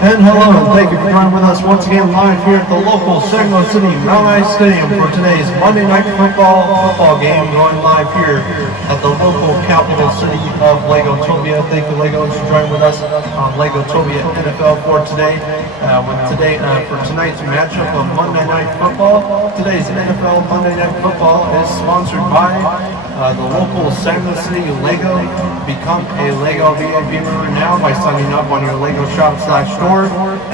And hello, and thank you for joining with us once again live here at the local Sango City Mammoths Stadium for today's Monday Night Football game, going live here at the local capital city of Legotopia. Thank you, Legos, for joining with us on Legotopia NFL for today. For tonight's matchup of Monday Night Football. Today's NFL Monday Night Football is sponsored by the local Sango City Lego. Become a Lego VIP member now by signing up on your Lego shop/store.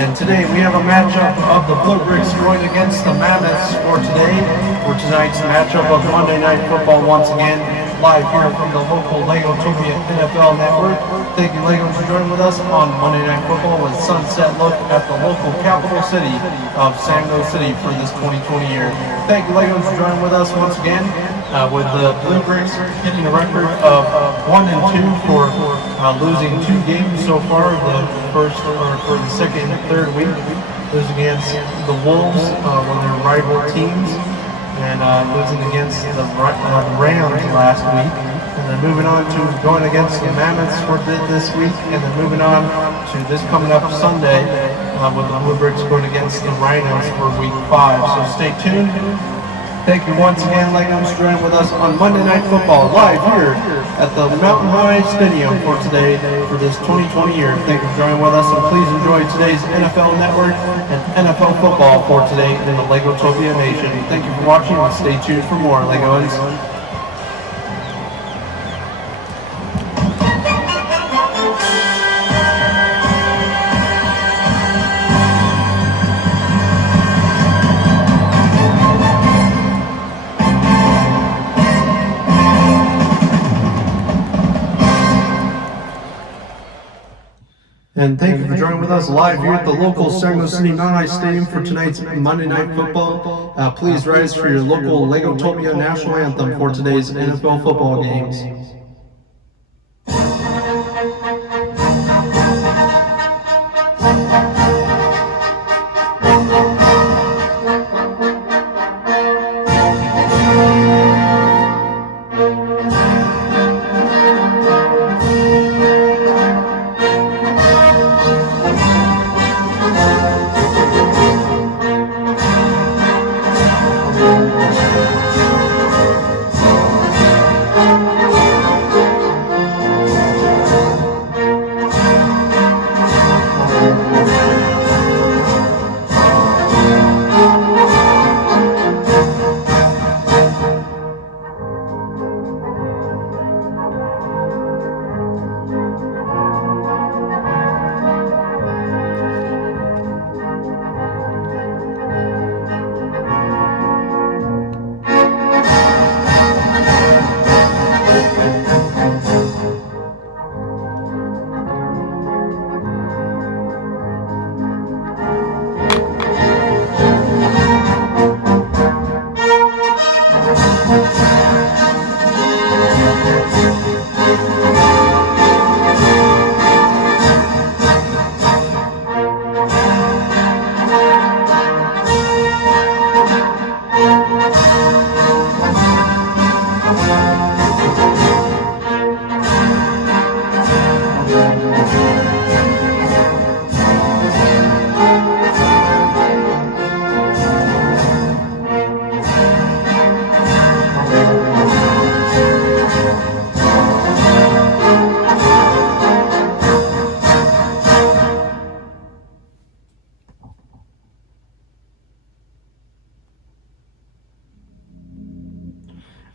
And today we have a matchup of the Bluebricks going against the Mammoths for tonight's matchup of Monday Night Football once again, live here from the local Legotopia NFL network. Thank you, Legos, for joining with us on Monday Night Football with sunset look at the local capital city of Sango City for this 2020 year. Thank you, Legos, for joining with us once again. With the Bluebricks hitting a record of 1-2 for losing 2 games so far. For the second and third week, losing against the Wolves, one of their rival teams, and losing against the Rams last week. And then moving on to going against the Mammoths for this week, and then moving on to this coming up Sunday with the Bluebricks going against the Rhinos for week 5. So stay tuned. Thank you once again, Legos, for joining with us on Monday Night Football, live here at the Mountain High Stadium for today, for this 2020 year. Thank you for joining with us, and please enjoy today's NFL Network and NFL football for today in the Legotopia Nation. Thank you for watching, and stay tuned for more, Legos. And thank you for joining with us live here at the local Sango City Mammoths Stadium for tonight's Monday Night Football. Please rise for your local Legotopia national anthem for today's NFL football games.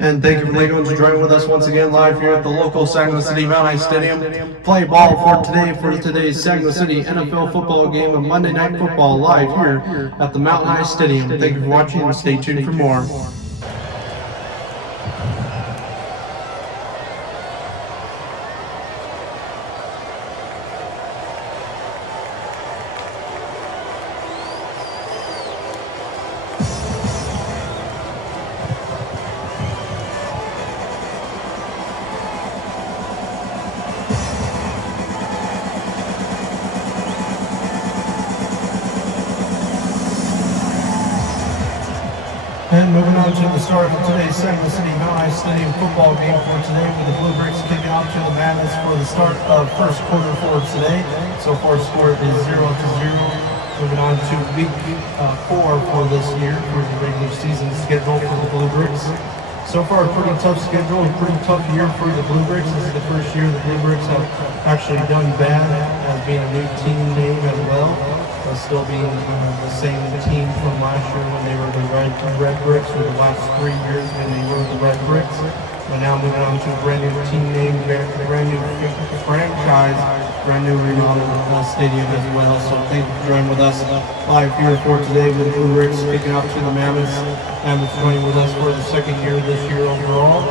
And thank you, Legos, for joining with us once again live here at the local Sango City Mammoths Stadium. Play ball for today's Sango City NFL football game of Monday Night Football live here at the Mountain High Stadium. Thank you for watching, and stay tuned for more. And moving on to the start of today's Sango City Mammoths Stadium football game for today, with the Bluebricks kicking off to the Mammoths for the start of first quarter for today. So far, score is 0-0. Moving on to week 4 for this year for the regular season schedule for the Bluebricks. So far, a pretty tough schedule, a pretty tough year for the Bluebricks. This is the first year the Bluebricks have actually done bad as being a new team name as well. Still being the same team from last year when they were the Red Bricks, or the last 3 years when they were the Red Bricks. But now moving on to a brand new team name, brand new franchise, brand new remodeled stadium as well. So thank you for joining with us live here for today with the Bluebricks kicking out to the Mammoths. Mammoths joining with us for the second year this year overall.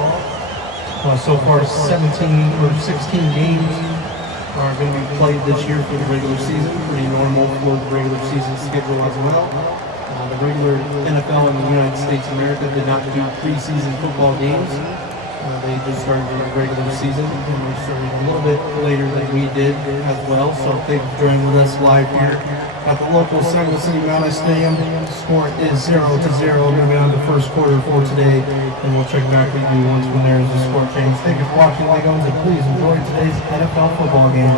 So far 16 games are going to be played this year for the regular season. Pretty normal for the regular season schedule as well. The regular NFL in the United States of America did not do preseason football games. They just started the regular season, and we started a little bit later than we did as well. So thank you for joining with us live here at the local Sango City Mammoths Stadium. The score is 0-0. Moving on to the first quarter for today, and we'll check back with you once when there is a score change. Thank you for watching, Legos, and please enjoy today's NFL football game.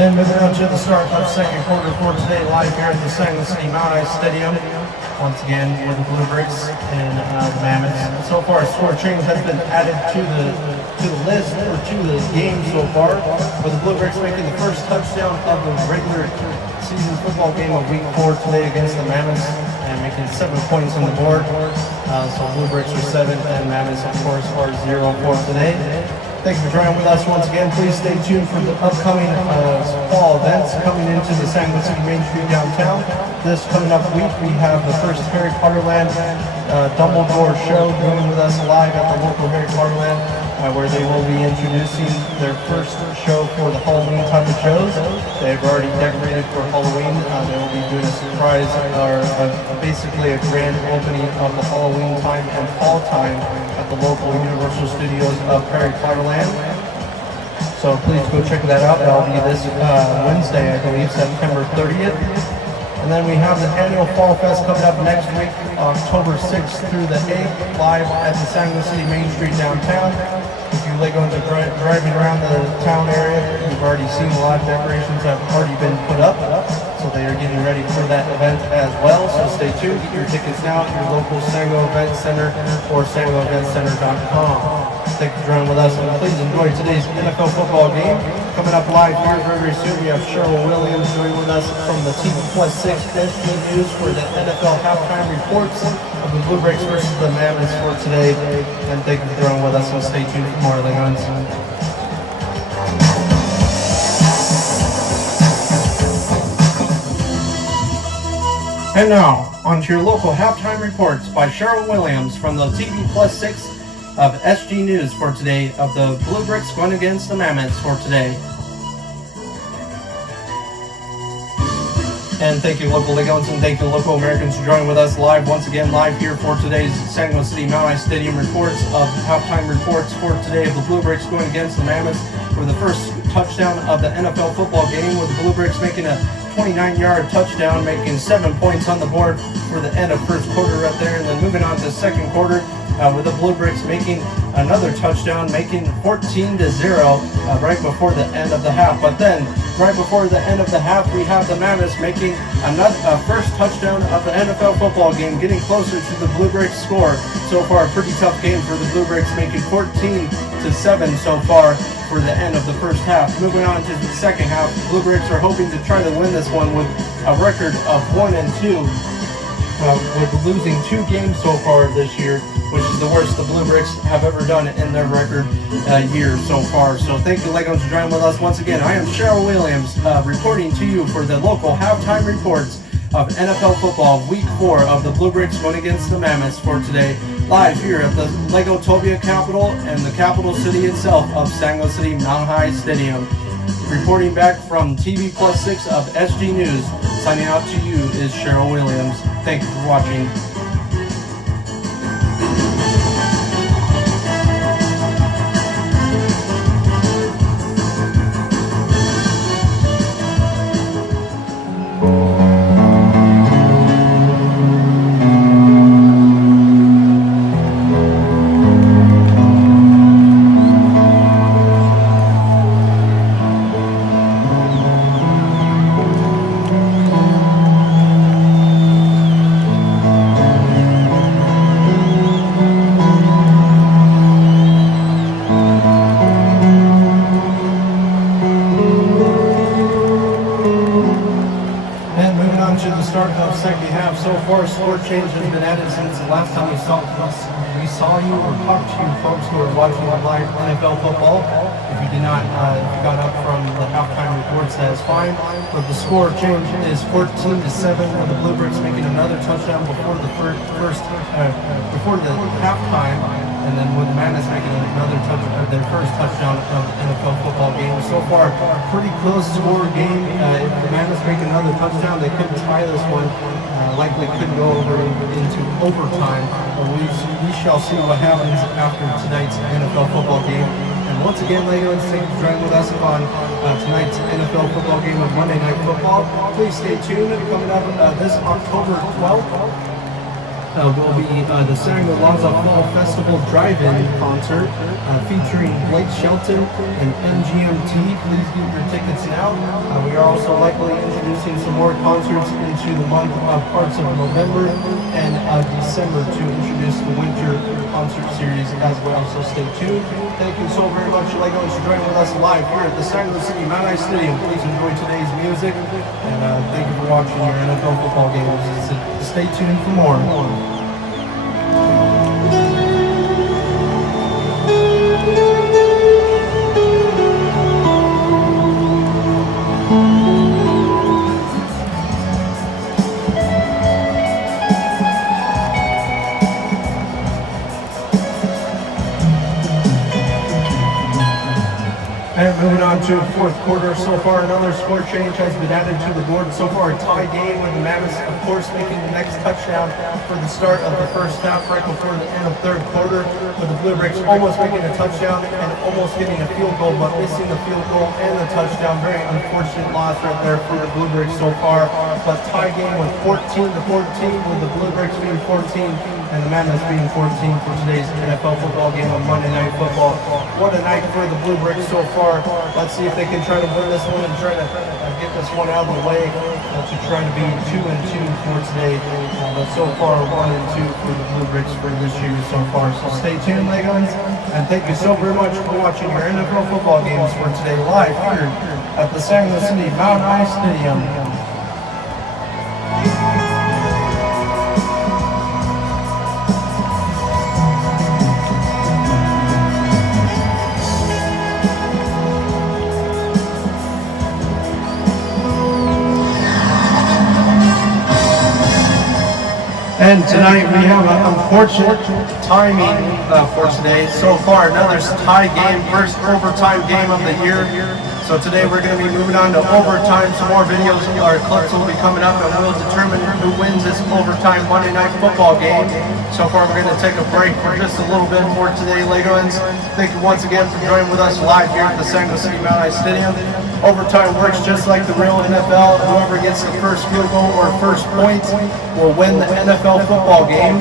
And moving on to the start of second quarter for today, live here at the Sango City Mammoths Stadium. Once again with the Bluebricks and the Mammoths. So far, a score change has been added to the list, or to the game so far, with the Bluebricks making the first touchdown of the regular season football game of week 4 today against the Mammoths, and making 7 points on the board. So Bluebricks are 7, and Mammoths, of course, are 0 for today. Thank you for joining with us once again. Please stay tuned for the upcoming fall events coming into the Sango City Main Street downtown. This coming up week, we have the first Harry Potter Land Dumbledore show joining with us live at the local Harry Potter Land, where they will be introducing their first show for the Halloween type of shows. They've already decorated for Halloween. They will be doing a surprise, or basically a grand opening of the Halloween time and fall time at the local Universal Studios of Harry Potter Land. So please go check that out. That'll be this Wednesday, I believe, September 30th. And then we have the annual Fall Fest coming up next week, October 6th through the 8th, live at the Sango City Main Street downtown. If you like going to driving around the town area, you've already seen a lot of decorations have already been put up. So they are getting ready for that event as well. So stay tuned. Get your tickets now at your local Sango Event Center or sangoeventcenter.com. Thank you for joining with us, and please enjoy today's NFL football game. Coming up live here very soon, we have Cheryl Williams joining with us from the TV Plus 6 SG News for the NFL halftime reports of the Bluebricks versus the Mammoths for today. And thank you for joining with us, and stay tuned for more Legons. And now, on to your local halftime reports by Cheryl Williams from the TV Plus 6 of SG News for today, of the Bluebricks going against the Mammoths for today. And thank you, local Legons, and thank you, local Americans, for joining with us once again live here for today's Sango City Mammoths Stadium reports of halftime reports for today of the Bluebricks going against the Mammoths for the first touchdown of the NFL football game, with the Bluebricks making a 29-yard touchdown, making 7 points on the board for the end of first quarter right there. And then moving on to second quarter, with the Bluebricks making another touchdown, making 14-0 right before the end of the half. But then, right before the end of the half, we have the Mammoths making a first touchdown of the NFL football game, getting closer to the Bluebricks score. So far, a pretty tough game for the Bluebricks, making 14-7 so far for the end of the first half. Moving on to the second half, Bluebricks are hoping to try to win this one with a record of 1-2. With losing 2 games so far this year, which is the worst the Bluebricks have ever done in their record year so far. So thank you, Legos, for joining with us once again. I am Cheryl Williams, reporting to you for the local halftime reports of NFL football week 4 of the Bluebricks going against the Mammoths for today, live here at the Legotopia Capital and the capital city itself of Sango City Mount High Stadium. Reporting back from TV Plus 6 of SG News, signing out to you is Cheryl Williams. Thank you for watching. looks like we have so far score change has been added since the last time we saw you or talked to you folks who are watching live NFL football. If you did not, if you got up from the halftime reports, that is fine. But the score change is 14-7, with the Bluebricks making another touchdown before the before the halftime, and then with the Mammoths making another their first touchdown of the NFL football game. So far, pretty close score game. If the Mammoths make another touchdown, they could tie this one. Likely could go over into overtime. But we shall see what happens after tonight's NFL football game. And once again, ladies and gentlemen, join with us on tonight's NFL football game of Monday Night Football. Please stay tuned. Coming up this October 12th. Will be the Samuel Laza Fall Festival Drive-In concert featuring Blake Shelton and MGMT. Please get your tickets now. We are also likely introducing some more concerts into the month of parts of November and December to introduce the winter concert series as well. So stay tuned. Thank you so very much, Legos, for joining with us live here at the Samuel City Mammoths Stadium. Please enjoy today's music, and thank you for watching your NFL football games. Stay tuned for more. And moving on to fourth quarter, so far another score change has been added to the board. So far a tie game with the Mammoths, of course, making the next touchdown for the start of the first half, right before the end of third quarter. With the Bluebricks almost making a touchdown and almost getting a field goal, but missing the field goal and the touchdown. Very unfortunate loss right there for the Bluebricks so far. But tie game with 14-14, with the Bluebricks being 14 and the Mammoths being 14 for today's NFL football game on Monday Night Football. What a night for the Bluebricks so far. Let's see if they can try to win this one and try to get this one out of the way to try to be 2-2 for today. But so far 1-2 for the Bluebricks for this year so far. So stay tuned, Legos, and thank you so very much for watching your NFL football games for today live here at the Samuel City Mammoths Stadium. And tonight we have an unfortunate timing for today. So far, another tie game, first overtime game of the year. So today we're going to be moving on to overtime. Some more videos or clips will be coming up, and we'll determine who wins this overtime Monday Night Football game. So far, we're going to take a break for just a little bit for today, Legos. Thank you once again for joining with us live here at the Samuel City Mammoths Stadium. Overtime works just like the real NFL. Whoever gets the first field goal or first point will win the NFL football game.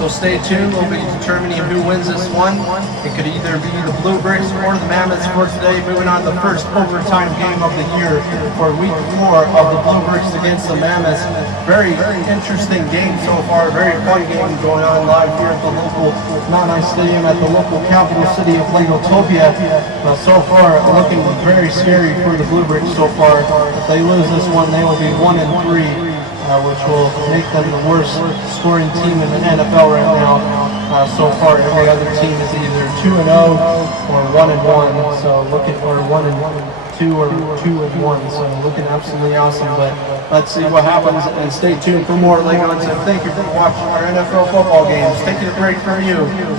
So stay tuned. We'll be determining who wins this one. It could either be the Bluebricks or the Mammoths for today. Moving on to the first overtime game of the year for week 4 of the Bluebricks against the Mammoths. Very interesting game so far. Very fun game going on live here at the local Mammoths Stadium at the local capital city of Legotopia. But so far looking very scary for the Bluebricks so far. If they lose this one, they will be 1-3. Which will make them the worst scoring team in the NFL right now. So far, every other team is either 2-0 or 1-1. So looking for 1-2 or 2-1. So looking absolutely awesome. But let's see what happens and stay tuned for more Legos. And thank you for watching our NFL football games. Taking a break from you.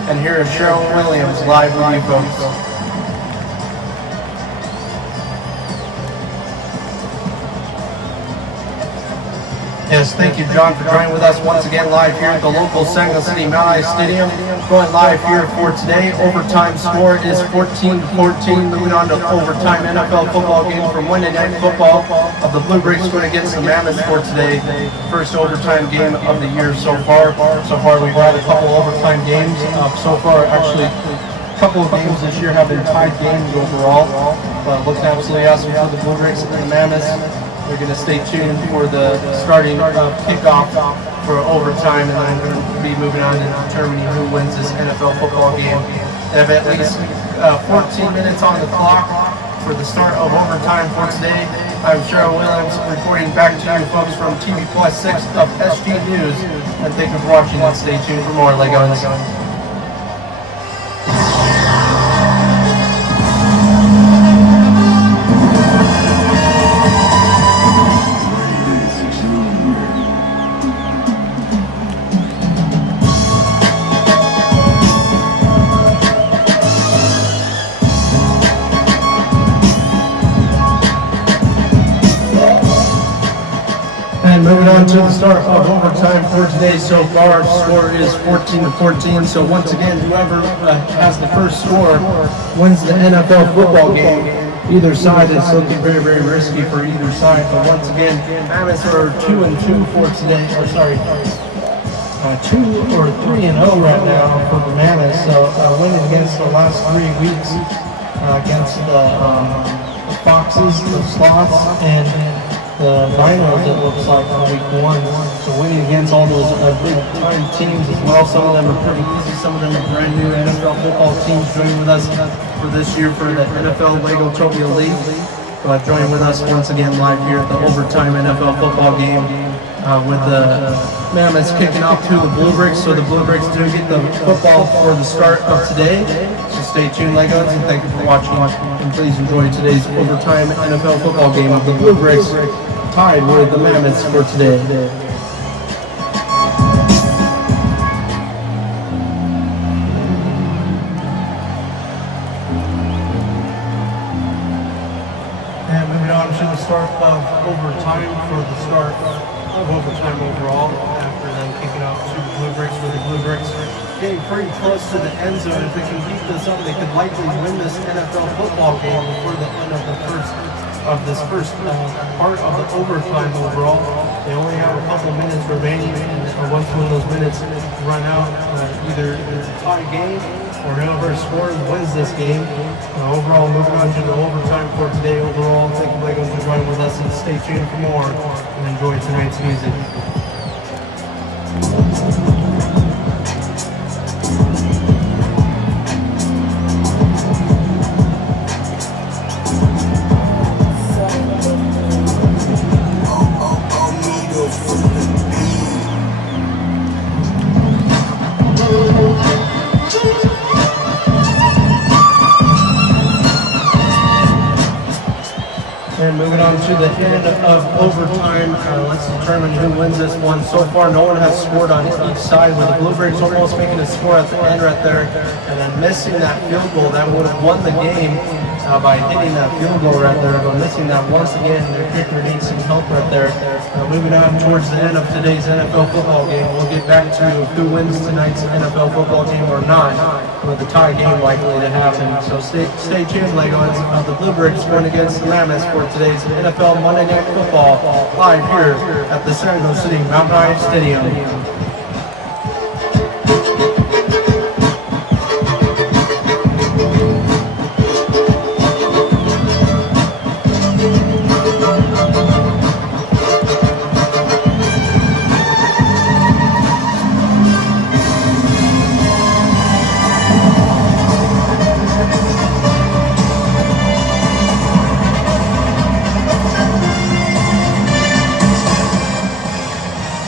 And here is Cheryl Williams live with you folks. Yes, thank you, John, for joining with us once again live here at the local Samuel City Mammoths Stadium. Going live here for today. Overtime score is 14-14. Moving on to overtime NFL football game for Monday Night Football of the Bluebricks going against the Mammoths for today. First overtime game of the year so far. So far, we've had a couple overtime games. So far, actually, a couple of games this year have been tied games overall. Looking absolutely awesome for the Bluebricks and the Mammoths. We're going to stay tuned for the starting kickoff for overtime, and then we're going to be moving on to determining who wins this NFL football game. They have at least 14 minutes on the clock for the start of overtime for today. I'm Cheryl Williams reporting back to you folks from TV Plus 6 of SG News. And thank you for watching and stay tuned for more Legos. And moving on to the start of overtime for today so far, score is 14-14. So once again, whoever has the first score wins the NFL football game. Either side is looking very, very risky for either side. But once again, Mammoths are 2-2 for today. Or sorry, 2 or 3-0 right now for the Mammoths. So winning against the last 3 weeks against the Foxes, the Sloths, and the Rhinos, it looks like, on week 1. So winning against all those big time teams as well. Some of them are pretty easy. Some of them are brand new NFL football teams joining with us for this year for the NFL Legotopia League. Joining with us once again live here at the overtime NFL football game with the Mammoths kicking off to the Bluebricks. So the Bluebricks do get the football for the start of today. So stay tuned, Legos, and thank you for watching. And please enjoy today's overtime NFL football game of the Bluebricks tied with the Mammoths for today. And moving on to the start of overtime for the start of overtime overall after them kicking off to the Bluebricks, with the Bluebricks getting pretty close to the end zone. If they can keep this up, they could likely win this NFL football game before the end of this first part of the overtime overall. They only have a couple minutes remaining, and once one of those minutes run out, either it's a tie game or whoever scores wins this game. Overall, moving on to the overtime for today overall. Thank you, Legos, for joining with us, and stay tuned for more and enjoy tonight's music. And moving on to the end of overtime, let's determine who wins this one. So far, no one has scored on each side, with the Bluebricks almost making a score at the end right there, and then missing that field goal. That would have won the game by hitting that field goal right there, but missing that once again. Their kicker needs some help right there. Moving on towards the end of today's NFL football game, we'll get back to who wins tonight's NFL football game or not, with the tie game likely to happen. So stay tuned, Legos. The Bluebricks going against the Mammoths for today's NFL Monday Night Football live here at the San Jose City Mammoths Stadium.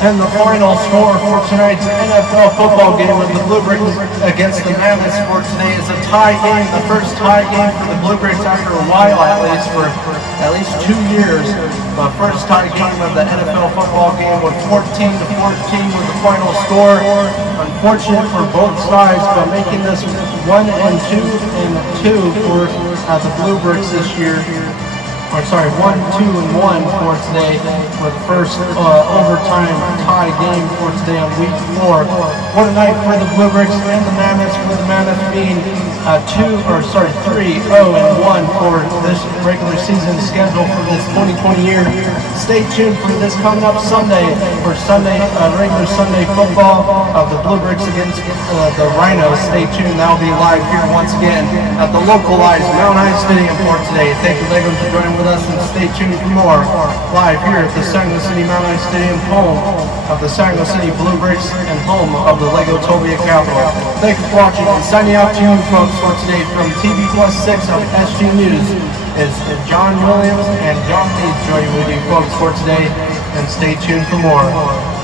And the final score for tonight's NFL football game of the Bluebricks against the Mammoths for today is a tie game, the first tie game for the Bluebricks after a while, at least for at least 2 years. The first tie game of the NFL football game with 14-14 was the final score. Unfortunate for both sides, but making this 1-2 for the Bluebricks this year. Or sorry, 1-2-1 for today, with first overtime tie game for today on week 4. What a night for the Bluebricks and the Mammoths, with the Mammoths being 3-0-1 for this regular season schedule for this 2020 year. Stay tuned for this coming up Sunday for regular Sunday football of the Bluebricks against the Rhinos. Stay tuned, that'll be live here once again at the localized Mount High Stadium for today. Thank you, Legos, for joining with us, and stay tuned for more live here at the San Jose City Mount High Stadium, home of the San Jose City Bluebricks and home of the Legotopia capital. Thank you for watching, and signing out to you folks for today from TV Plus 6 of SG News. is John Williams and John Leeds joining with you folks for today, and stay tuned for more.